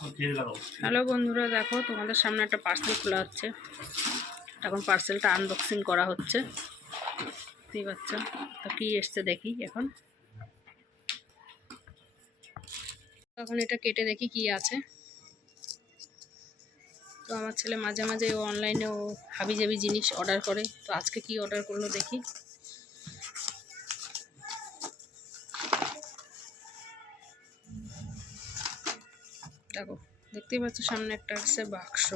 Hello বন্ধুরা, দেখো তোমাদের সামনে একটা পার্সেল খোলা হচ্ছে। এখন পার্সেলটা আনবক্সিং করা হচ্ছে, বুঝতেই পারছো। তো কি এসছে দেখি এখন এটা কেটে দেখি কি আছে। তো আমার ছেলে মাঝে মাঝে অনলাইনে হাবিজাবি জিনিস অর্ডার করে, তো আজকে কি অর্ডার করলো দেখি। দেখো, দেখতেই পাচ্ছ সামনে একটা আছে বাক্স।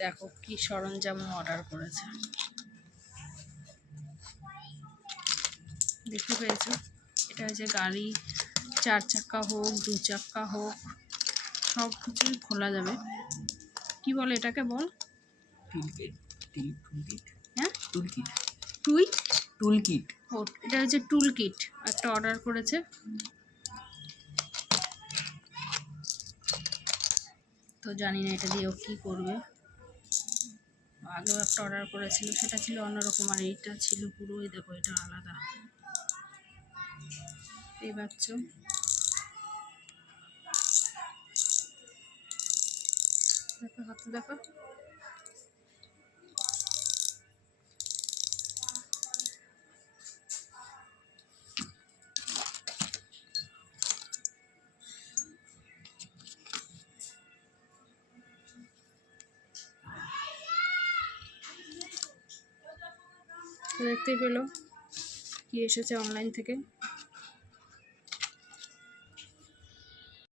দেখো কি সরঞ্জাম অর্ডার করেছে, দেখতে পেয়েছো। এটা হচ্ছে গাড়ি, 4 চাক্কা হোক 2 চাক্কা হোক, সব কিছুই খোলা যাবে। কি বলে এটাকে, বল? হ্যাঁ, টুল কিট। ও, এটা হচ্ছে টুল কিট একটা অর্ডার করেছে। তো জানি না এটা দিয়ে ও কী করবে। আগেও একটা অর্ডার করেছিল, সেটা ছিল অন্যরকম, আর এইটা ছিল পুরোই দেখো এটা আলাদা। এই বাচ্চা দেখো, হাতে দেখো। দেখতেই পেলো কি এসেছে অনলাইন থেকে।